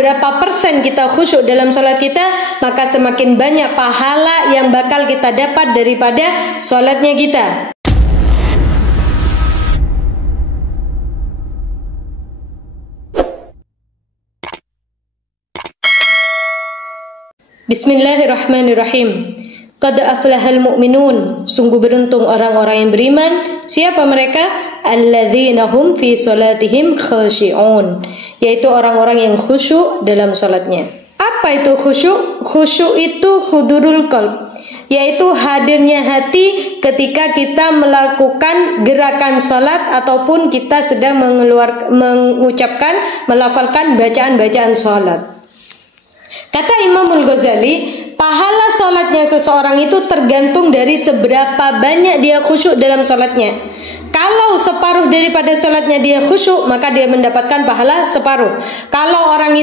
berapa persen kita khusyuk dalam sholat kita, maka semakin banyak pahala yang bakal kita dapat daripada sholatnya kita. Bismillahirrahmanirrahim. Qad aflahal mu'minun. Sungguh beruntung orang-orang yang beriman. Siapa mereka? Alladzina hum fi salatihim khashi'un. Yaitu orang-orang yang khusyuk dalam salatnya. Apa itu khusyuk? Khusyuk itu hudurul qalb, yaitu hadirnya hati ketika kita melakukan gerakan salat ataupun kita sedang mengucapkan, melafalkan bacaan-bacaan salat. Kata Imamul Ghazali, pahala sholatnya seseorang itu tergantung dari seberapa banyak dia khusyuk dalam sholatnya. Kalau separuh daripada sholatnya dia khusyuk, maka dia mendapatkan pahala separuh. Kalau orang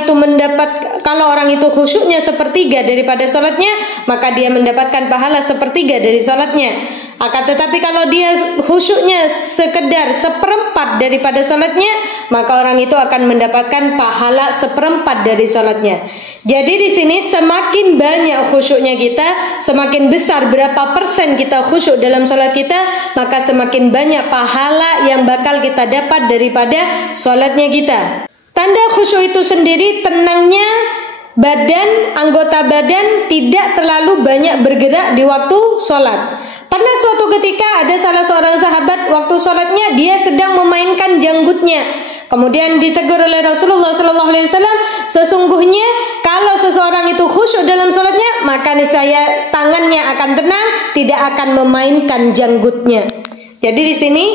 itu khusyuknya sepertiga daripada sholatnya, maka dia mendapatkan pahala sepertiga dari sholatnya. Akan tetapi kalau dia khusyuknya sekedar seperempat daripada sholatnya, maka orang itu akan mendapatkan pahala seperempat dari sholatnya. Jadi di sini semakin banyak khusyuknya kita, semakin besar berapa persen kita khusyuk dalam sholat kita, maka semakin banyak pahala yang bakal kita dapat daripada sholatnya kita. Tanda khusyuk itu sendiri tenangnya badan, anggota badan tidak terlalu banyak bergerak di waktu sholat. Pernah suatu ketika ada salah seorang sahabat waktu sholatnya dia sedang memainkan janggutnya. Kemudian ditegur oleh Rasulullah SAW, sesungguhnya kalau seseorang itu khusyuk dalam sholatnya, maka niscaya tangannya akan tenang, tidak akan memainkan janggutnya. Jadi di sini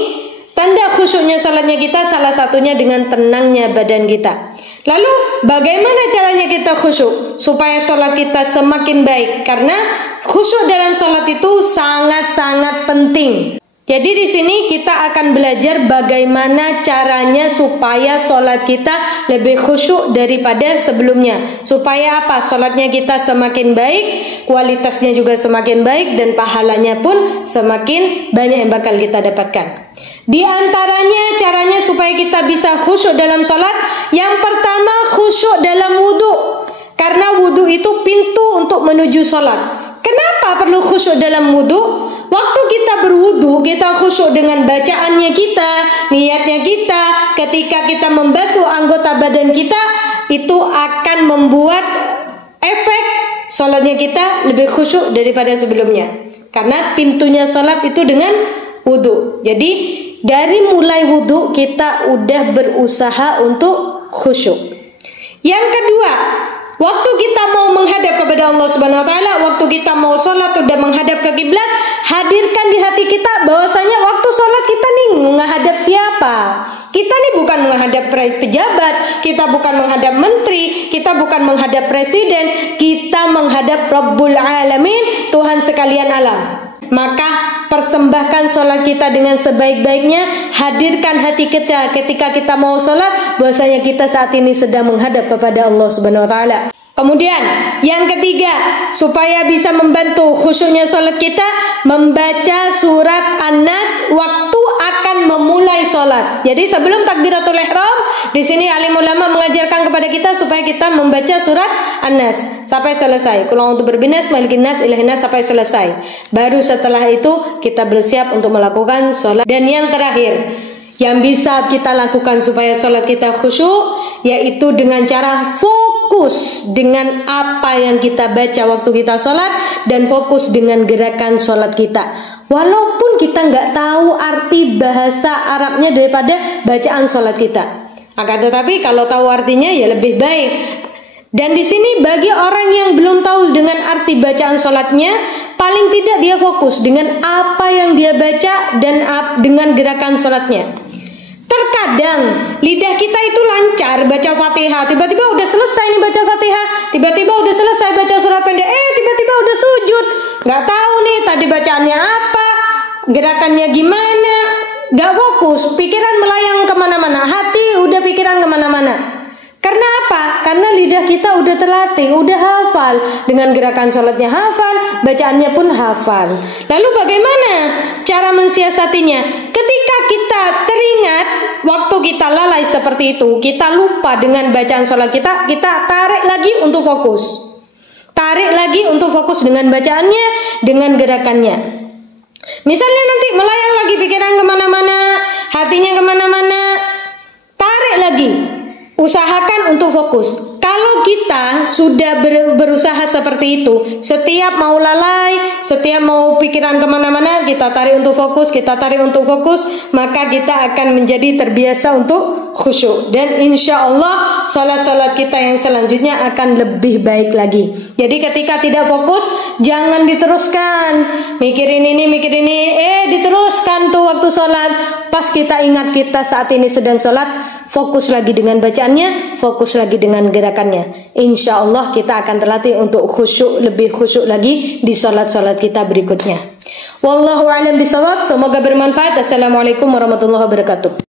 tanda khusyuknya sholatnya kita salah satunya dengan tenangnya badan kita. Lalu bagaimana caranya kita khusyuk supaya sholat kita semakin baik? Karena khusyuk dalam sholat itu sangat-sangat penting. Jadi di sini kita akan belajar bagaimana caranya supaya sholat kita lebih khusyuk daripada sebelumnya. Supaya apa? Sholatnya kita semakin baik, kualitasnya juga semakin baik, dan pahalanya pun semakin banyak yang bakal kita dapatkan. Di antaranya caranya supaya kita bisa khusyuk dalam sholat. Yang pertama, khusyuk dalam wudhu. Karena wudhu itu pintu untuk menuju sholat. Kenapa perlu khusyuk dalam wudhu? Waktu kita berwudhu, kita khusyuk dengan bacaannya kita, niatnya kita. Ketika kita membasuh anggota badan kita, itu akan membuat efek sholatnya kita lebih khusyuk daripada sebelumnya. Karena pintunya sholat itu dengan wudhu. Jadi dari mulai wudhu kita udah berusaha untuk khusyuk. Yang kedua, waktu kita mau menghadap kepada Allah Subhanahu wa taala, waktu kita mau sholat udah menghadap ke kiblat, hadirkan di hati kita bahwasanya waktu sholat kita nih menghadap siapa? Kita nih bukan menghadap pejabat, kita bukan menghadap menteri, kita bukan menghadap presiden, kita menghadap Rabbul Alamin, Tuhan sekalian alam. Maka persembahkan sholat kita dengan sebaik-baiknya. Hadirkan hati kita ketika kita mau sholat bahwasanya kita saat ini sedang menghadap kepada Allah Subhanahu wa taala. Kemudian yang ketiga, supaya bisa membantu khusyuknya sholat kita, membaca surat An-Nas waktu akan memulai sholat. Jadi sebelum takbiratul ihram, di sini alim ulama mengajarkan kepada kita supaya kita membaca surat An-Nas sampai selesai. Qul a'udzu birabbin nas, malikin nas, ilahin nas sampai selesai. Baru setelah itu kita bersiap untuk melakukan sholat. Dan yang terakhir, yang bisa kita lakukan supaya sholat kita khusyuk, yaitu dengan cara fokus dengan apa yang kita baca waktu kita sholat, dan fokus dengan gerakan sholat kita. Walaupun kita nggak tahu arti bahasa Arabnya daripada bacaan sholat kita, akan tetapi kalau tahu artinya ya lebih baik. Dan di sini bagi orang yang belum tahu dengan arti bacaan sholatnya, paling tidak dia fokus dengan apa yang dia baca dan dengan gerakan sholatnya. Terkadang lidah kita itu lancar baca Fatihah, tiba-tiba udah selesai nih baca Fatihah, tiba-tiba udah selesai baca surat pendek, tiba-tiba udah sujud. Nggak tahu nih tadi bacaannya apa, gerakannya gimana, nggak fokus, pikiran melayang kemana-mana, hati udah pikiran kemana-mana. Karena apa? Karena lidah kita udah terlatih, udah hafal, dengan gerakan sholatnya hafal, bacaannya pun hafal. Lalu bagaimana cara mensiasatinya? Ketika kita teringat waktu kita lalai seperti itu, kita lupa dengan bacaan sholat kita tarik lagi untuk fokus. Tarik lagi untuk fokus dengan bacaannya, dengan gerakannya. Misalnya nanti melayang lagi pikiran kemana-mana, hatinya kemana-mana, tarik lagi. Usahakan untuk fokus. Kalau kita sudah berusaha seperti itu, setiap mau lalai, setiap mau pikiran kemana-mana, kita tarik untuk fokus, maka kita akan menjadi terbiasa untuk khusyuk. Dan insya Allah salat-salat kita yang selanjutnya akan lebih baik lagi. Jadi ketika tidak fokus, jangan diteruskan. Mikirin ini, diteruskan tuh waktu sholat. Pas kita ingat kita saat ini sedang sholat, fokus lagi dengan bacaannya, fokus lagi dengan gerakannya. Insya Allah kita akan terlatih untuk khusyuk, lebih khusyuk lagi di salat-salat kita berikutnya. Wallahu a'lam bishawab. Semoga bermanfaat. Assalamualaikum warahmatullahi wabarakatuh.